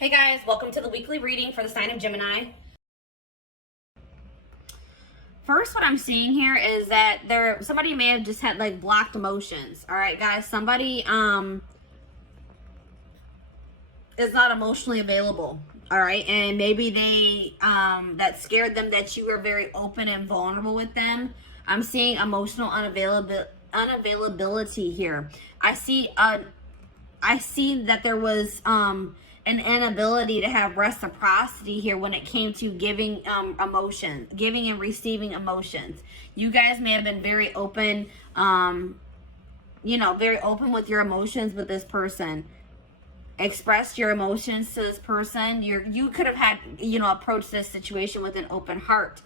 Hey guys, welcome to the weekly reading for the sign of Gemini. First, what I'm seeing here is that somebody may have just had like blocked emotions. All right, guys, somebody is not emotionally available. All right, and maybe they that scared them that you were very open and vulnerable with them. I'm seeing emotional unavailability here. I see that there was an inability to have reciprocity here when it came to giving giving and receiving emotions. You guys may have been very open, very open with your emotions with this person. Expressed your emotions to this person. You could have had, approached this situation with an open heart.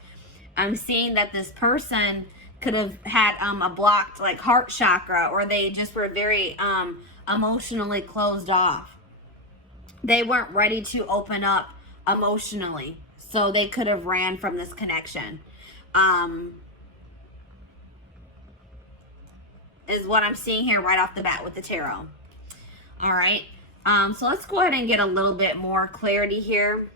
I'm seeing that this person could have had a blocked like heart chakra, or they just were very emotionally closed off. They weren't ready to open up emotionally, so they could have ran from this connection. Is what I'm seeing here right off the bat with the tarot. All right. So let's go ahead and get a little bit more clarity here.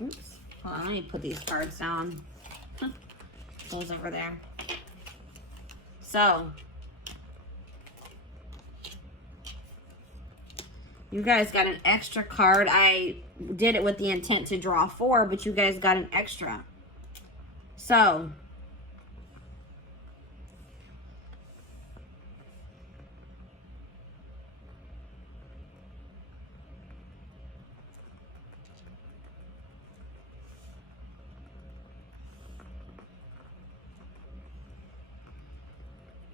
Oops. Hold on, let me put these cards down. Those over there. So, you guys got an extra card. I did it with the intent to draw 4, but you guys got an extra. So,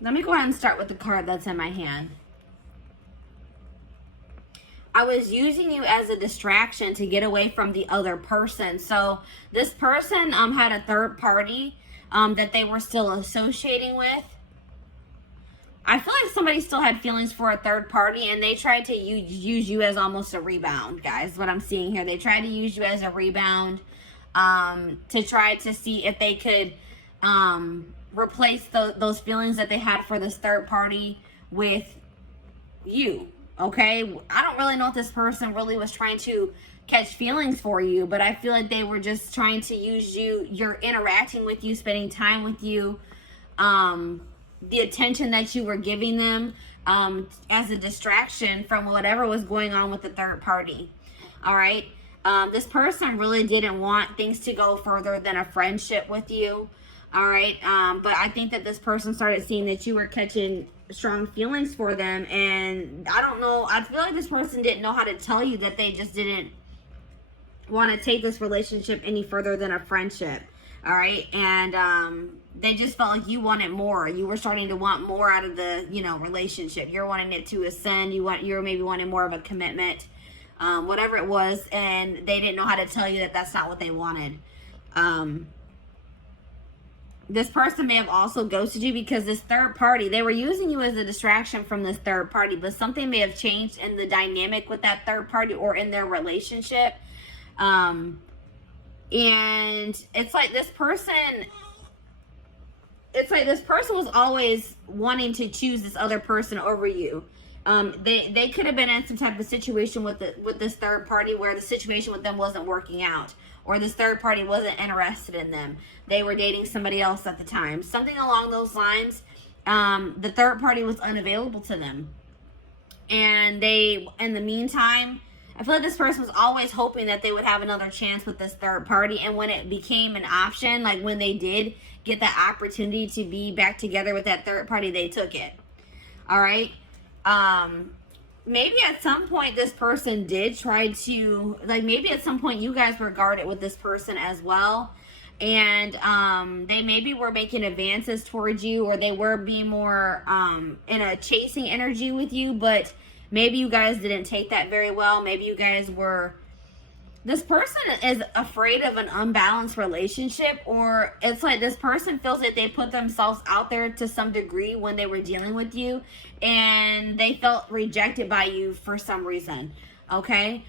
let me go ahead and start with the card that's in my hand. I was using you as a distraction to get away from the other person. So this person had a third party that they were still associating with. I feel like somebody still had feelings for a third party, and they tried to use you as almost a rebound, guys. What I'm seeing here, they tried to use you as a rebound to try to see if they could replace those feelings that they had for this third party with you. Okay, I don't really know if this person really was trying to catch feelings for you, but I feel like they were just trying to use you, you're interacting with you, spending time with you, the attention that you were giving them as a distraction from whatever was going on with the third party. All right, this person really didn't want things to go further than a friendship with you. All right, but I think that this person started seeing that you were catching strong feelings for them, and I don't know, I feel like this person didn't know how to tell you that they just didn't want to take this relationship any further than a friendship. All right, and they just felt like you wanted more. You were starting to want more out of the relationship. You're wanting it to ascend. You're maybe wanting more of a commitment, whatever it was, and they didn't know how to tell you that that's not what they wanted. This person may have also ghosted you because this third party, they were using you as a distraction from this third party, but something may have changed in the dynamic with that third party or in their relationship. And it's like this person was always wanting to choose this other person over you. They could have been in some type of situation with this third party where the situation with them wasn't working out, or this third party wasn't interested in them. They were dating somebody else at the time. Something along those lines. The third party was unavailable to them. And in the meantime, I feel like this person was always hoping that they would have another chance with this third party. And when it became an option, like when they did get that opportunity to be back together with that third party, they took it. All right. Maybe at some point this person did try to, maybe at some point you guys were guarded with this person as well. And they maybe were making advances towards you, or they were being more in a chasing energy with you, but maybe you guys didn't take that very well. Maybe you guys were, this person is afraid of an unbalanced relationship, or it's like this person feels that they put themselves out there to some degree when they were dealing with you, and they felt rejected by you for some reason. Okay.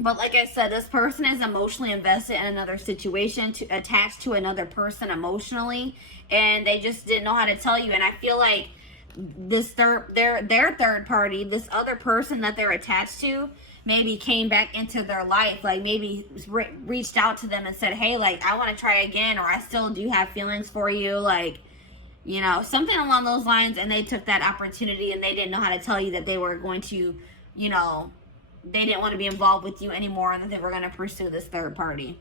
But like I said, this person is emotionally invested in another situation, attached to another person emotionally, and they just didn't know how to tell you. And I feel like this their third party, this other person that they're attached to, maybe came back into their life, like maybe reached out to them and said, hey, like, I want to try again, or I still do have feelings for you, like, you know, something along those lines, and they took that opportunity and they didn't know how to tell you that they were going to, you know, they didn't want to be involved with you anymore and that they were going to pursue this third party,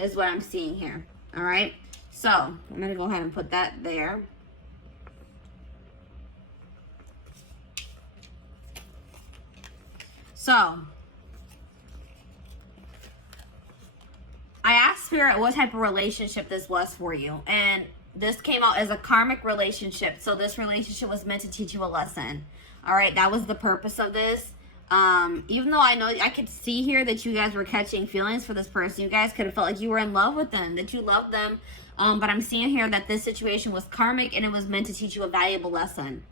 is what I'm seeing here. All right, so I'm going to go ahead and put that there. So I asked Spirit what type of relationship this was for you, and this came out as a karmic relationship. So this relationship was meant to teach you a lesson. All right, that was the purpose of this. Even though I know I could see here that you guys were catching feelings for this person, you guys could have felt like you were in love with them, that you loved them. But I'm seeing here that this situation was karmic and it was meant to teach you a valuable lesson.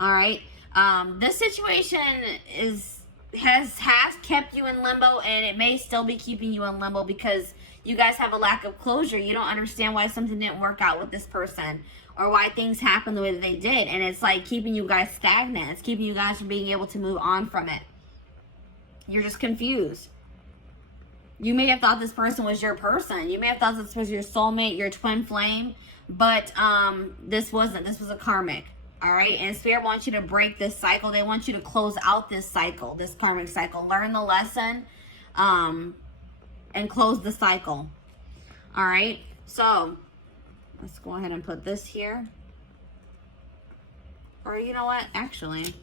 All right, this situation has kept you in limbo, and it may still be keeping you in limbo because you guys have a lack of closure. You don't understand why something didn't work out with this person, or why things happened the way that they did, and it's like keeping you guys stagnant. It's keeping you guys from being able to move on from it. You're just confused. You may have thought this person was your person. You may have thought this was your soulmate, your twin flame, but this wasn't. This was a karmic. All right, and Spirit wants you to break this cycle. They want you to close out this cycle, this karmic cycle. Learn the lesson, and close the cycle. All right, so let's go ahead and put this here. Or you know what? Actually,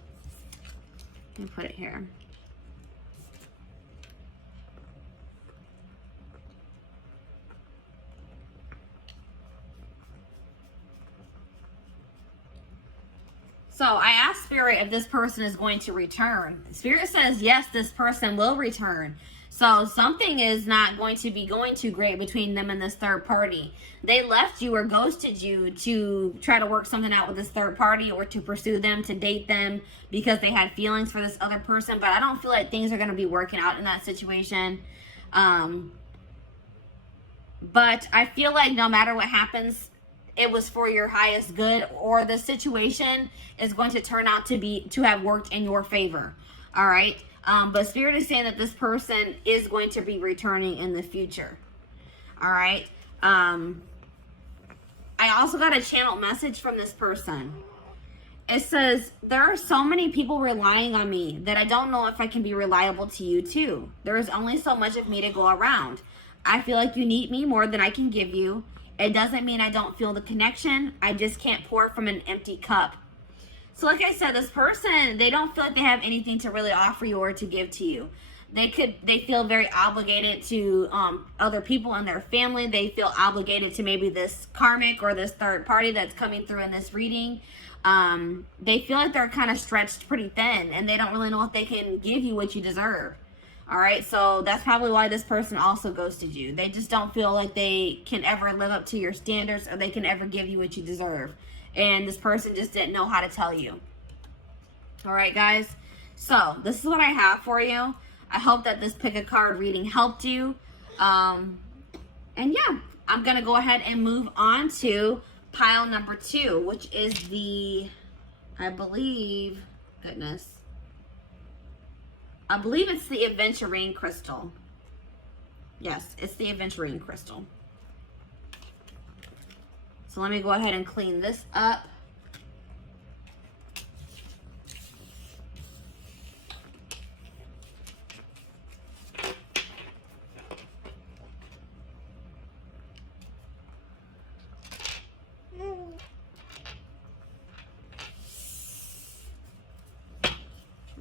let me put it here. So I asked Spirit if this person is going to return. Spirit says, yes, this person will return. So something is not going to be going too great between them and this third party. They left you or ghosted you to try to work something out with this third party, or to pursue them, to date them, because they had feelings for this other person. But I don't feel like things are going to be working out in that situation. But I feel like no matter what happens, it was for your highest good, or the situation is going to turn out to have worked in your favor. All right. But Spirit is saying that this person is going to be returning in the future. All right. I also got a channel message from this person. It says, there are so many people relying on me that I don't know if I can be reliable to you too. There is only so much of me to go around. I feel like you need me more than I can give you. It doesn't mean I don't feel the connection. I just can't pour from an empty cup. So like I said, this person, they don't feel like they have anything to really offer you or to give to you. They feel very obligated to other people in their family. They feel obligated to maybe this karmic or this third party that's coming through in this reading. They feel like they're kind of stretched pretty thin, and they don't really know if they can give you what you deserve. All right, so that's probably why this person also ghosted you. They just don't feel like they can ever live up to your standards, or they can ever give you what you deserve. And this person just didn't know how to tell you. All right, guys. So this is what I have for you. I hope that this pick a card reading helped you. And yeah, I'm going to go ahead and move on to pile number 2, which is the, I believe it's the aventurine crystal. Yes, it's the aventurine crystal. So let me go ahead and clean this up.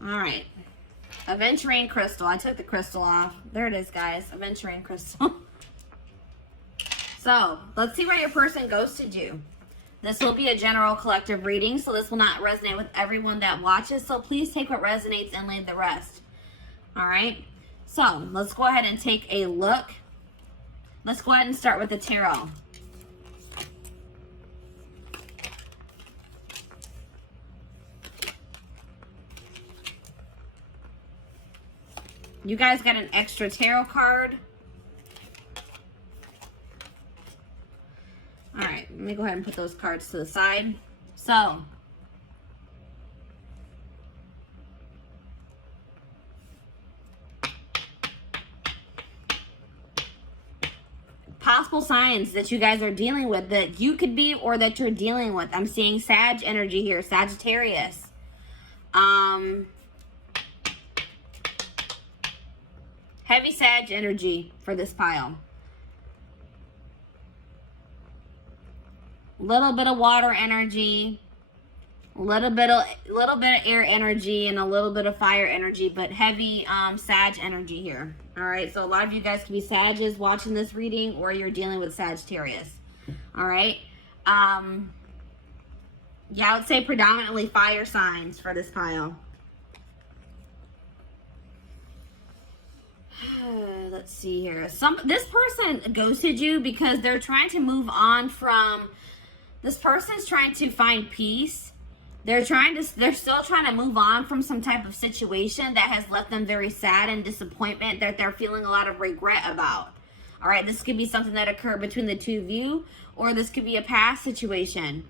All right. Aventurine crystal. I took the crystal off. There it is, guys. Aventurine crystal. So, let's see where your person ghosted you. This will be a general collective reading, so this will not resonate with everyone that watches. So please take what resonates and leave the rest. All right? So, let's go ahead and take a look. Let's go ahead and start with the tarot. You guys got an extra tarot card. All right, let me go ahead and put those cards to the side. So, possible signs that you guys are dealing with, that you could be or that you're dealing with. I'm seeing Sag energy here, Sagittarius. Heavy Sag energy for this pile. Little bit of water energy, little bit of air energy, and a little bit of fire energy, but heavy Sag energy here. All right, so a lot of you guys could be Sages watching this reading, or you're dealing with Sagittarius. All right. Yeah, I would say predominantly fire signs for this pile. Let's see here. This person ghosted you because they're trying to move on from. This person's trying to find peace. They're still trying to move on from some type of situation that has left them very sad and disappointment, that they're feeling a lot of regret about. All right, this could be something that occurred between the two of you, or this could be a past situation.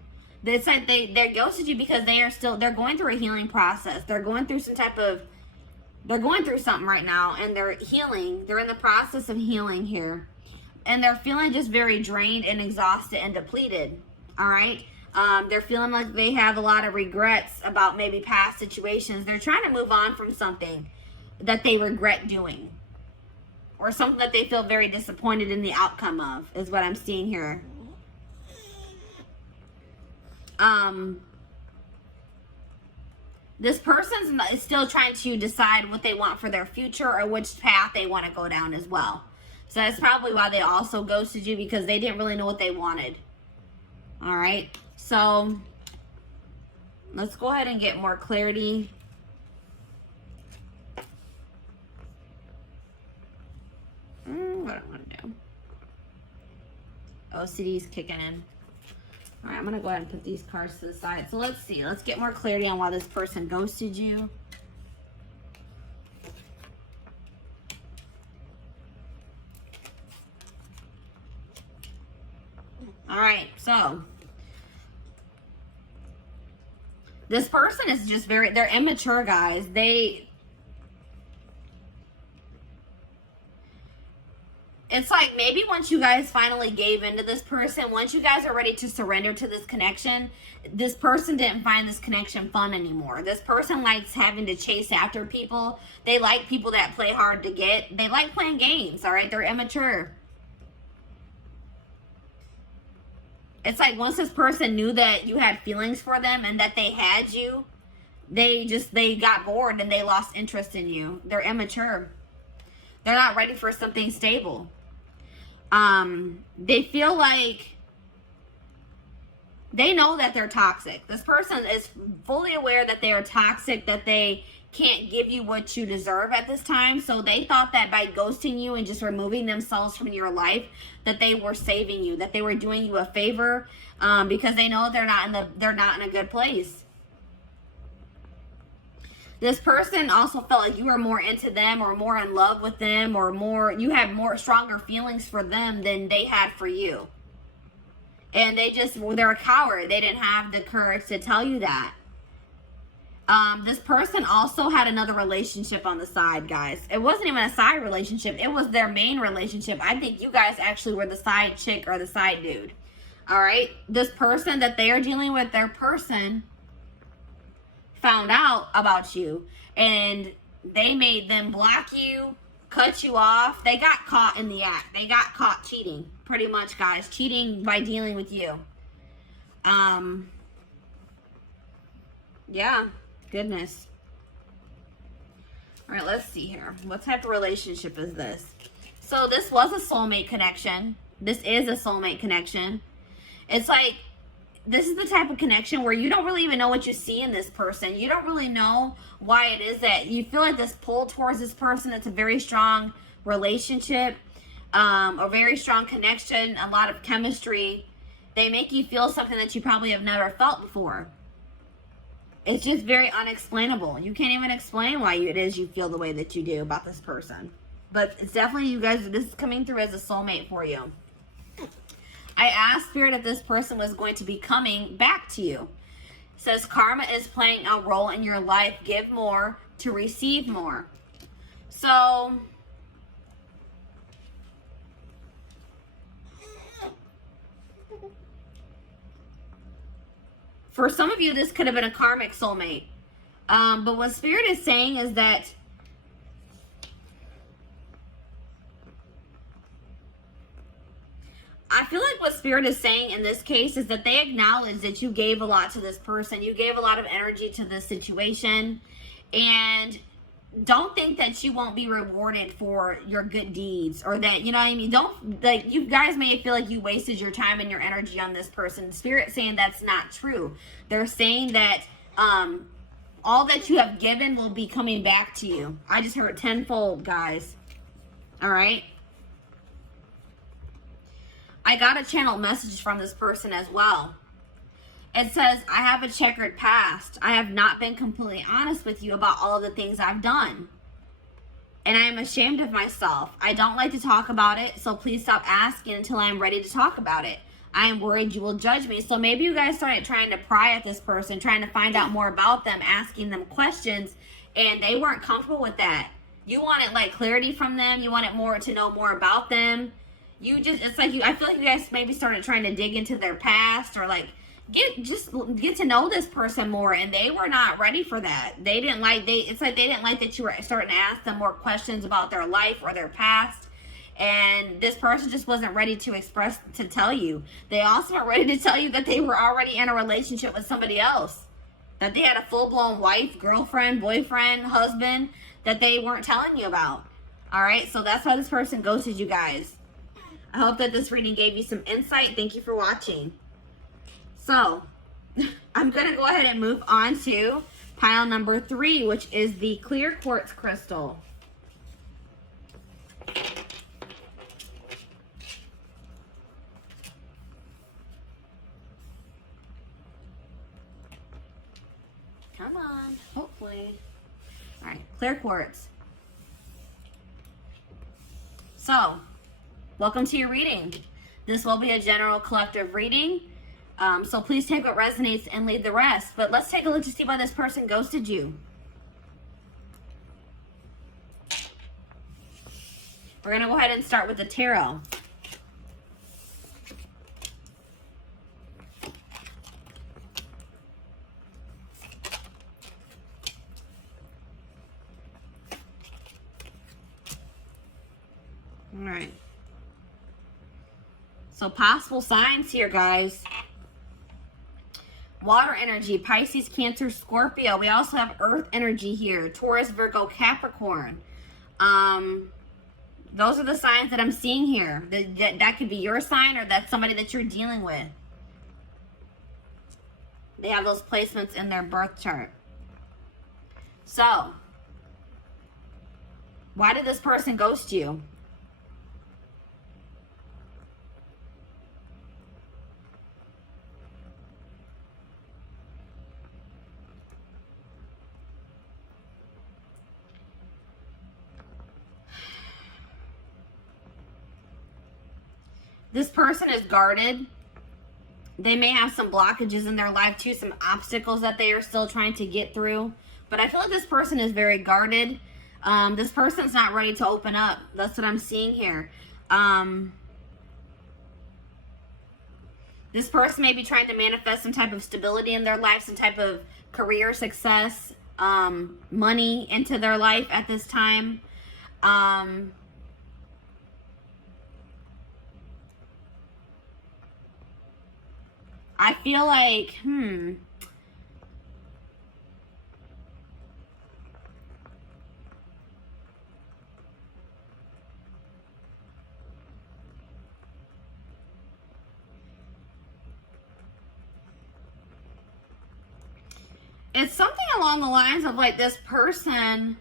It's like they ghosted you because they're going through a healing process. They're going through they're going through something right now, and they're healing. They're in the process of healing here. And they're feeling just very drained and exhausted and depleted. All right. They're feeling like they have a lot of regrets about maybe past situations. They're trying to move on from something that they regret doing, or something that they feel very disappointed in the outcome of, is what I'm seeing here. This person is still trying to decide what they want for their future, or which path they want to go down as well. So that's probably why they also ghosted you, because they didn't really know what they wanted. All right, so let's go ahead and get more clarity. What do I want to do? OCD is kicking in. All right, I'm going to go ahead and put these cards to the side. So let's see. Let's get more clarity on why this person ghosted you. All right, so this person is just they're immature, guys. It's like maybe once you guys finally gave into this person, once you guys are ready to surrender to this connection, this person didn't find this connection fun anymore. This person likes having to chase after people. They like people that play hard to get. They like playing games, all right? They're immature. It's like once this person knew that you had feelings for them and that they had you, they got bored and they lost interest in you. They're immature. They're not ready for something stable. They feel like they know that they're toxic. This person is fully aware that they are toxic, that they can't give you what you deserve at this time. So they thought that by ghosting you and just removing themselves from your life, that they were saving you, that they were doing you a favor, because they know they're not in a good place. This person also felt like you were more into them, or more in love with them, or you had stronger feelings for them than they had for you. And they're a coward. They didn't have the courage to tell you that. This person also had another relationship on the side, guys. It wasn't even a side relationship. It was their main relationship. I think you guys actually were the side chick or the side dude. All right? This person that they are dealing with, their person found out about you, and they made them block you, cut you off. They got caught in the act. They got caught cheating, pretty much, guys. Cheating by dealing with you. Yeah. Goodness. All right, let's see here. What type of relationship is this? So this was a soulmate connection. This is a soulmate connection. It's like, this is the type of connection where you don't really even know what you see in this person. You don't really know why it is that you feel like this pull towards this person. It's a very strong relationship, a very strong connection, a lot of chemistry. They make you feel something that you probably have never felt before. It's just very unexplainable. You can't even explain why it is you feel the way that you do about this person. But it's definitely, you guys, this is coming through as a soulmate for you. I asked Spirit if this person was going to be coming back to you. It says karma is playing a role in your life. Give more to receive more. So For some of you, this could have been a karmic soulmate. But what Spirit is saying is that I feel like what Spirit is saying in this case is that they acknowledge that you gave a lot to this person. You gave a lot of energy to this situation. And don't think that you won't be rewarded for your good deeds, or that, you know what I mean? Don't, like, you guys may feel like you wasted your time and your energy on this person. Spirit saying that's not true. They're saying that all that you have given will be coming back to you. I just heard tenfold, guys. All right. I got a channeled message from this person as well. It says, I have a checkered past. I have not been completely honest with you about all of the things I've done. And I am ashamed of myself. I don't like to talk about it, so please stop asking until I am ready to talk about it. I am worried you will judge me. So maybe you guys started trying to pry at this person, trying to find out more about them, asking them questions, and they weren't comfortable with that. You wanted like clarity from them. You wanted more to know more about them. You just, it's like I feel like you guys maybe started trying to dig into their past, or like get to know this person more, and they were not ready for that. They didn't like, it's like they didn't like that you were starting to ask them more questions about their life or their past. And this person just wasn't ready to tell you. They also weren't ready to tell you that they were already in a relationship with somebody else. That they had a full-blown wife, girlfriend, boyfriend, husband that they weren't telling you about. All right, so that's why this person ghosted you guys. I hope that this reading gave you some insight. Thank you for watching. So, I'm going to go ahead and move on to pile number 3, which is the clear quartz crystal. Come on, hopefully. All right, clear quartz. So, welcome to your reading. This will be a general collective reading. So please take what resonates and leave the rest. But let's take a look to see why this person ghosted you. We're going to go ahead and start with the tarot. All right. So possible signs here, guys. Water energy, Pisces, Cancer, Scorpio. We also have earth energy here. Taurus, Virgo, Capricorn. Those are the signs that I'm seeing here. That could be your sign, or that's somebody that you're dealing with. They have those placements in their birth chart. So, why did this person ghost you? This person is guarded. They may have some blockages in their life too, some obstacles that they are still trying to get through. But I feel like this person is very guarded. This person's not ready to open up. That's what I'm seeing here. This person may be trying to manifest some type of stability in their life, some type of career success, money into their life at this time. I feel like, it's something along the lines of like this person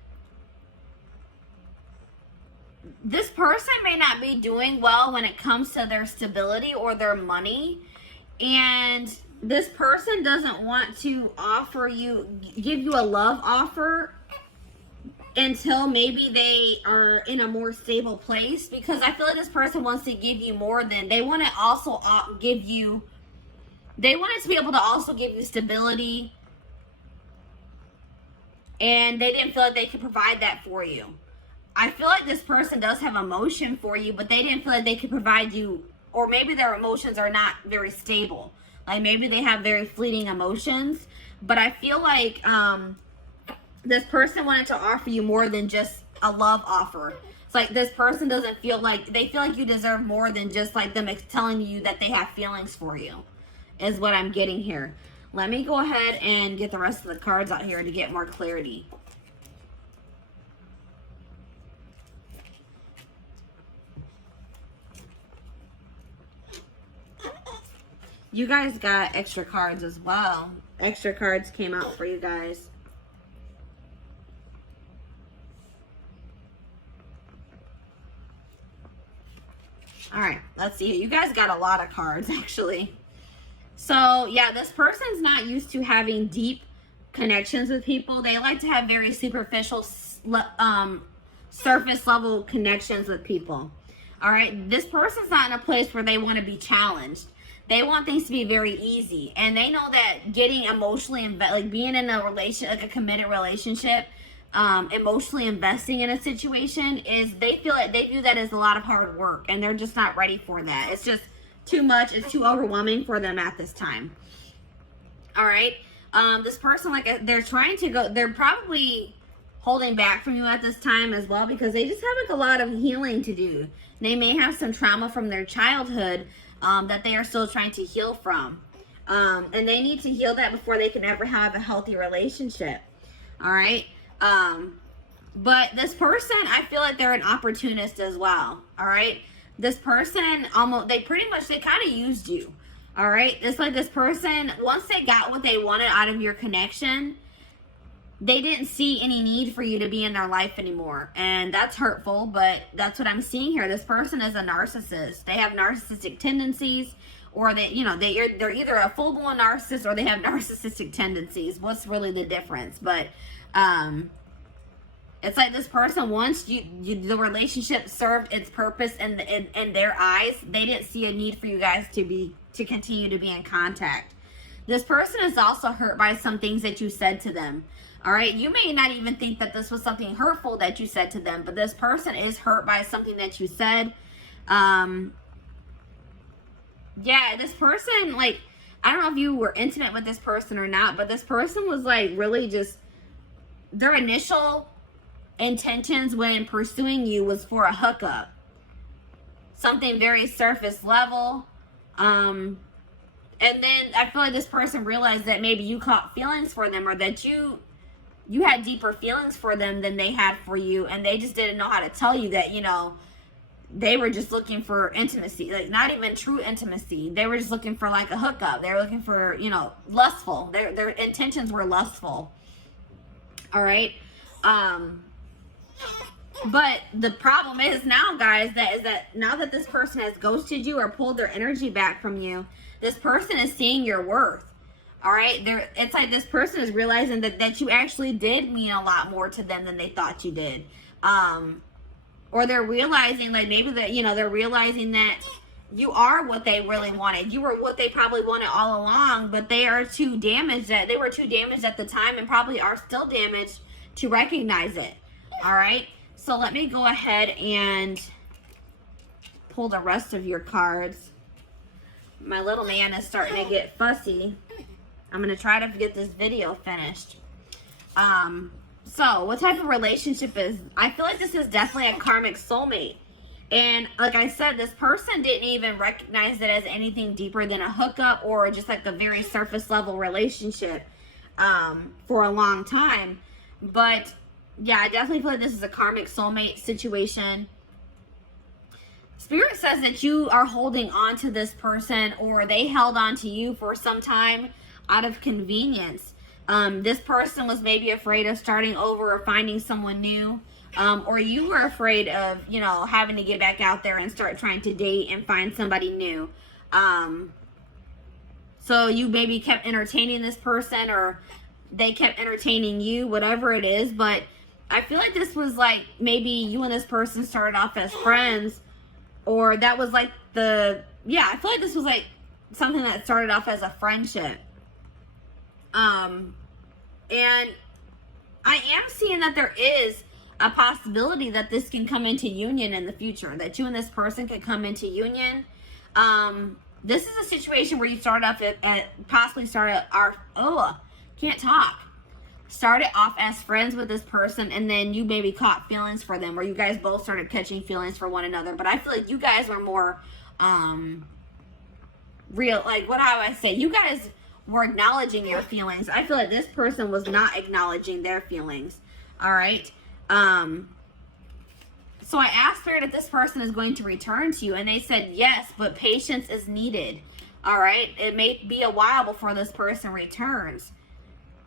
may not be doing well when it comes to their stability or their money. And this person doesn't want to give you a love offer until maybe they are in a more stable place. Because I feel like this person wants to give you more than, they want to also give you, they wanted to be able to also give you stability. And they didn't feel like they could provide that for you. I feel like this person does have emotion for you, but they didn't feel like they could provide you, or maybe their emotions are not very stable. Like maybe they have very fleeting emotions, but I feel like this person wanted to offer you more than just a love offer. It's like this person doesn't feel like, they feel like you deserve more than just like them telling you that they have feelings for you, is what I'm getting here. Let me go ahead and get the rest of the cards out here to get more clarity. You guys got extra cards as well. Extra cards came out for you guys. All right, let's see. You guys got a lot of cards, actually. So, yeah, this person's not used to having deep connections with people. They like to have very superficial, surface level connections with people. All right, this person's not in a place where they want to be challenged. They want things to be very easy, and they know that getting emotionally like being in a like a committed relationship, emotionally investing in a situation is, they feel like they view that as a lot of hard work, and they're just not ready for that. It's just too much. It's too overwhelming for them at this time. All right, this person, like, they're trying to go. They're probably holding back from you at this time as well, because they just have like a lot of healing to do. They may have some trauma from their childhood that they are still trying to heal from. And they need to heal that before they can ever have a healthy relationship. All right. But this person, I feel like they're an opportunist as well. All right. This person they kind of used you. All right. It's like this person, once they got what they wanted out of your connection, they didn't see any need for you to be in their life anymore. And that's hurtful, but that's what I'm seeing here. This person is a narcissist. They have narcissistic tendencies, or they're either a full-blown narcissist or they have narcissistic tendencies. What's really the difference? But it's like this person, once the relationship served its purpose in their eyes, they didn't see a need for you guys to continue to be in contact. This person is also hurt by some things that you said to them. All right, you may not even think that this was something hurtful that you said to them, but this person is hurt by something that you said. Yeah, this person, like, I don't know if you were intimate with this person or not, but this person was like really just, their initial intentions when pursuing you was for a hookup. Something very surface level. And then I feel like this person realized that maybe you caught feelings for them, or that you had deeper feelings for them than they had for you, and they just didn't know how to tell you that, they were just looking for intimacy, like not even true intimacy. They were just looking for like a hookup. They were looking for, lustful. Their intentions were lustful. All right. But the problem is now, guys, that now that this person has ghosted you or pulled their energy back from you, this person is seeing your worth. All right, it's like this person is realizing that you actually did mean a lot more to them than they thought you did. Or they're realizing, like, maybe that, they're realizing that you are what they really wanted. You were what they probably wanted all along, but they were too damaged at the time, and probably are still damaged to recognize it. All right, so let me go ahead and pull the rest of your cards. My little man is starting to get fussy. I'm going to try to get this video finished. So what type of relationship I feel like this is definitely a karmic soulmate. And like I said, this person didn't even recognize it as anything deeper than a hookup or just like a very surface level relationship for a long time. But yeah, I definitely feel like this is a karmic soulmate situation. Spirit says that you are holding on to this person, or they held on to you for some time out of convenience. This person was maybe afraid of starting over or finding someone new, or you were afraid of, having to get back out there and start trying to date and find somebody new. So you maybe kept entertaining this person, or they kept entertaining you, whatever it is. But I feel like this was like, maybe you and this person started off as friends, or that was like I feel like this was like something that started off as a friendship. And I am seeing that there is a possibility that this can come into union in the future, that you and this person could come into union. This is a situation where you started off possibly started started off as friends with this person, and then you maybe caught feelings for them, or you guys both started catching feelings for one another. But I feel like you guys were more real, like, what do I say? You guys were acknowledging your feelings. I feel like this person was not acknowledging their feelings. All right. So I asked Spirit if this person is going to return to you, and they said yes, but patience is needed. All right. It may be a while before this person returns,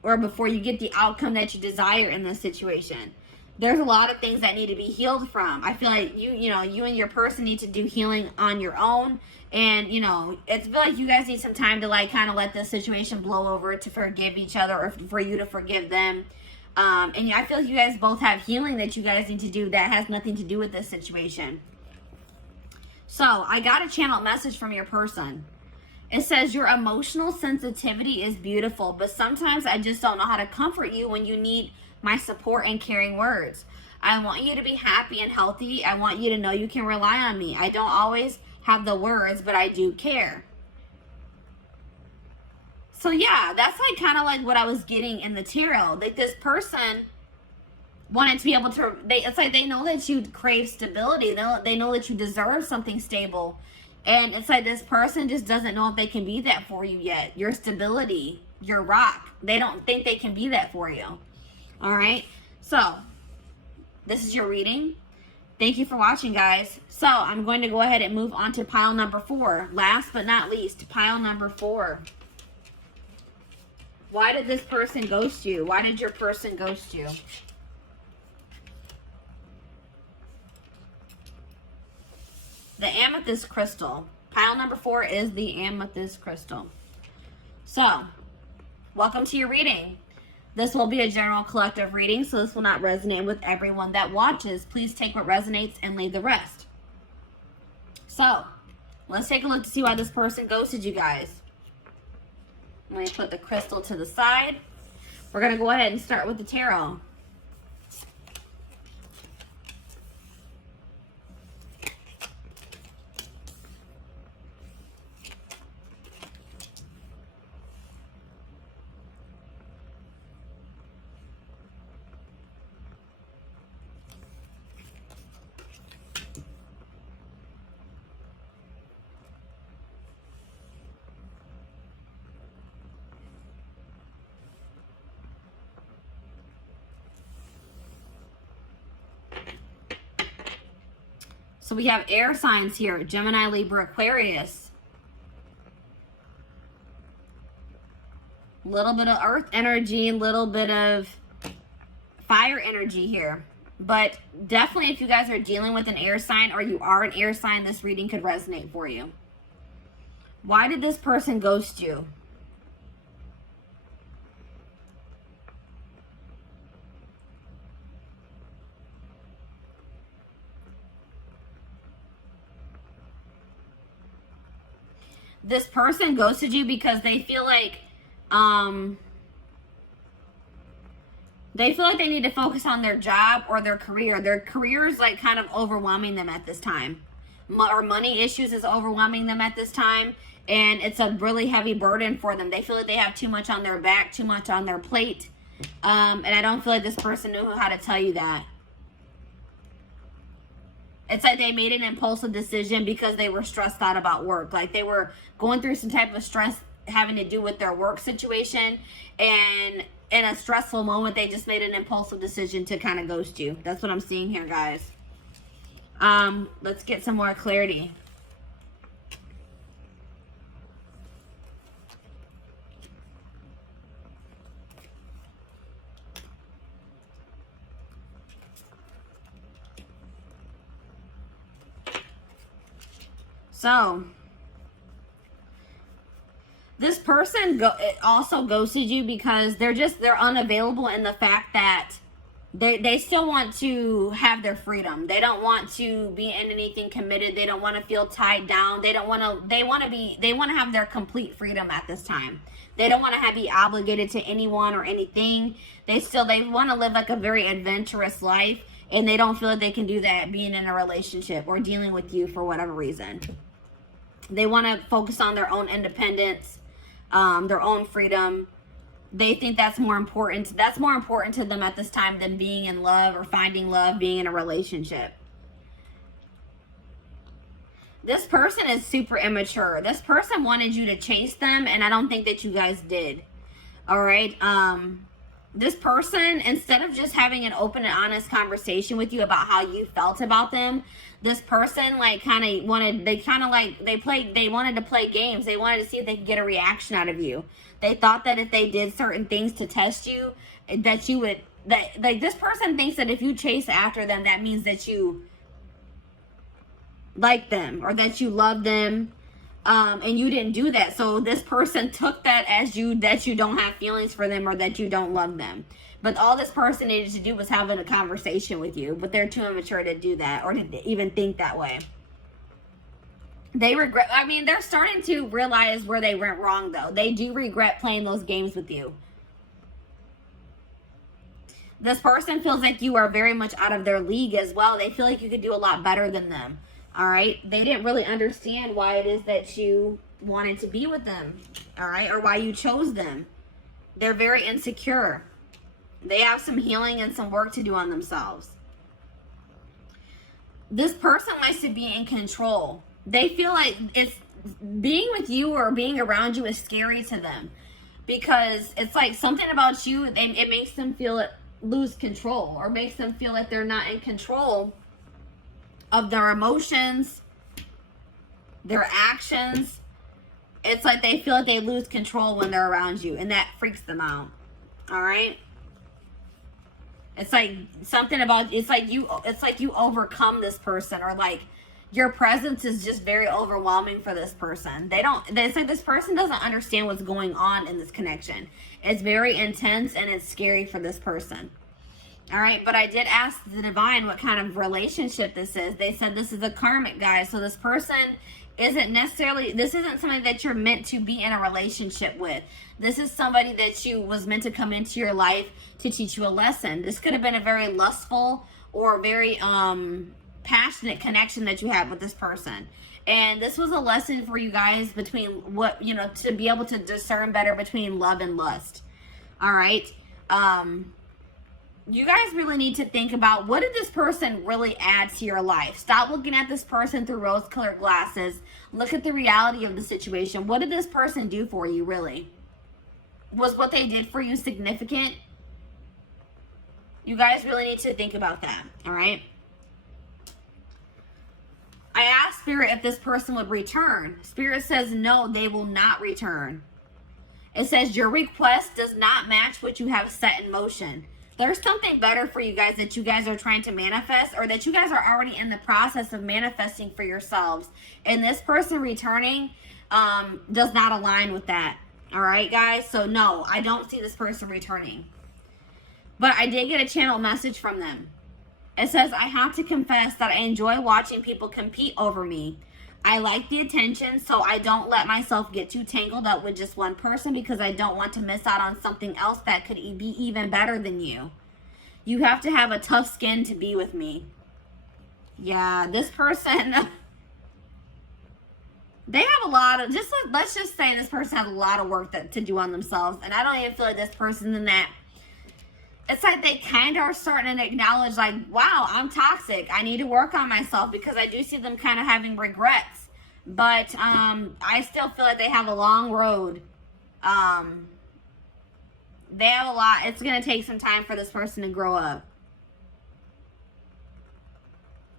or before you get the outcome that you desire in this situation. There's a lot of things that need to be healed from. I feel like you and your person need to do healing on your own. And, it's feel like you guys need some time to, like, kind of let this situation blow over, to forgive each other, or for you to forgive them. And I feel like you guys both have healing that you guys need to do that has nothing to do with this situation. So I got a channel message from your person. It says, your emotional sensitivity is beautiful, but sometimes I just don't know how to comfort you when you need my support and caring words. I want you to be happy and healthy. I want you to know you can rely on me. I don't always have the words, but I do care. So yeah, that's like kind of like what I was getting in the tarot. Like, this person wanted to be able to, it's like they know that you crave stability. They know that you deserve something stable. And it's like this person just doesn't know if they can be that for you yet. Your stability, your rock. They don't think they can be that for you. All right. So this is your reading. Thank you for watching, guys. So I'm going to go ahead and move on to pile number 4. Last but not least, pile number 4. Why did this person ghost you? Why did your person ghost you? The amethyst crystal. Pile number 4 is the amethyst crystal. So, welcome to your reading. This will be a general collective reading, so this will not resonate with everyone that watches. Please take what resonates and leave the rest. So, let's take a look to see why this person ghosted you guys. Let me put the crystal to the side. We're going to go ahead and start with the tarot. So we have air signs here: Gemini, Libra, Aquarius. A little bit of earth energy, a little bit of fire energy here. But definitely if you guys are dealing with an air sign, or you are an air sign, this reading could resonate for you. Why did this person ghost you? This person ghosted you because they feel like they need to focus on their job or their career. Their career is like kind of overwhelming them at this time. Or money issues is overwhelming them at this time. And it's a really heavy burden for them. They feel like they have too much on their back, too much on their plate. And I don't feel like this person knew how to tell you that. It's like they made an impulsive decision because they were stressed out about work. Like they were going through some type of stress having to do with their work situation. And in a stressful moment, they just made an impulsive decision to kind of ghost you. That's what I'm seeing here, guys. Let's get some more clarity. So, this person also ghosted you because they're unavailable in the fact that they still want to have their freedom. They don't want to be in anything committed. They don't want to feel tied down. They want to have their complete freedom at this time. They don't want to be obligated to anyone or anything. They want to live like a very adventurous life, and they don't feel like they can do that being in a relationship or dealing with you for whatever reason. They want to focus on their own independence, their own freedom. They think that's more important. That's more important to them at this time than being in love or finding love, being in a relationship. This person is super immature. This person wanted you to chase them, and I don't think that you guys did. All right. This person, instead of just having an open and honest conversation with you about how you felt about them, this person like kind of wanted, they wanted to play games. They wanted to see if they could get a reaction out of you. They thought that if they did certain things to test you, that you would, like this person thinks that if you chase after them, that means that you like them or that you love them. And you didn't do that. So this person took that as that you don't have feelings for them or that you don't love them. But all this person needed to do was having a conversation with you. But they're too immature to do that or to even think that way. They regret, I mean, they're starting to realize where they went wrong though. They do regret playing those games with you. This person feels like you are very much out of their league as well. They feel like you could do a lot better than them. All right. They didn't really understand why it is that you wanted to be with them. All right. Or why you chose them. They're very insecure. They have some healing and some work to do on themselves. This person likes to be in control. They feel like it's being with you or being around you is scary to them because it's like something about you and it makes them feel lose control or makes them feel like they're not in control of their emotions, their actions. It's like they feel like they lose control when they're around you, and that freaks them out. All right? It's like something about, it's like you overcome this person, or like your presence is just very overwhelming for this person. It's like this person doesn't understand what's going on in this connection. It's very intense and it's scary for this person. All right, but I did ask the divine what kind of relationship this is. They said this is a karmic, guys. So this person isn't somebody that you're meant to be in a relationship with. This is somebody that was meant to come into your life to teach you a lesson. This could have been a very lustful or very passionate connection that you had with this person. And this was a lesson for you guys between to be able to discern better between love and lust. All right. You guys really need to think about, what did this person really add to your life? Stop looking at this person through rose-colored glasses. Look at the reality of the situation. What did this person do for you, really? Was what they did for you significant? You guys really need to think about that, all right? I asked Spirit if this person would return. Spirit says no, they will not return. It says your request does not match what you have set in motion. There's something better for you guys that you guys are trying to manifest, or that you guys are already in the process of manifesting for yourselves. And this person returning does not align with that. All right, guys? So no, I don't see this person returning. But I did get a channel message from them. It says, I have to confess that I enjoy watching people compete over me. I like the attention, so I don't let myself get too tangled up with just one person because I don't want to miss out on something else that could be even better than you. You have to have a tough skin to be with me. Yeah, this person, they have a lot of, let's just say this person has a lot of work to do on themselves. And I don't even feel like this person in that. It's like they kind of are starting to acknowledge, like, wow, I'm toxic. I need to work on myself, because I do see them kind of having regrets. But I still feel like they have a long road. They have a lot. It's going to take some time for this person to grow up.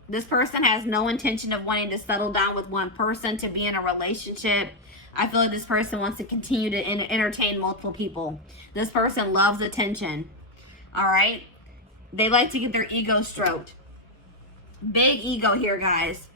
This person has no intention of wanting to settle down with one person, to be in a relationship. I feel like this person wants to continue to entertain multiple people. This person loves attention. All right? They like to get their ego stroked. Big ego here, guys.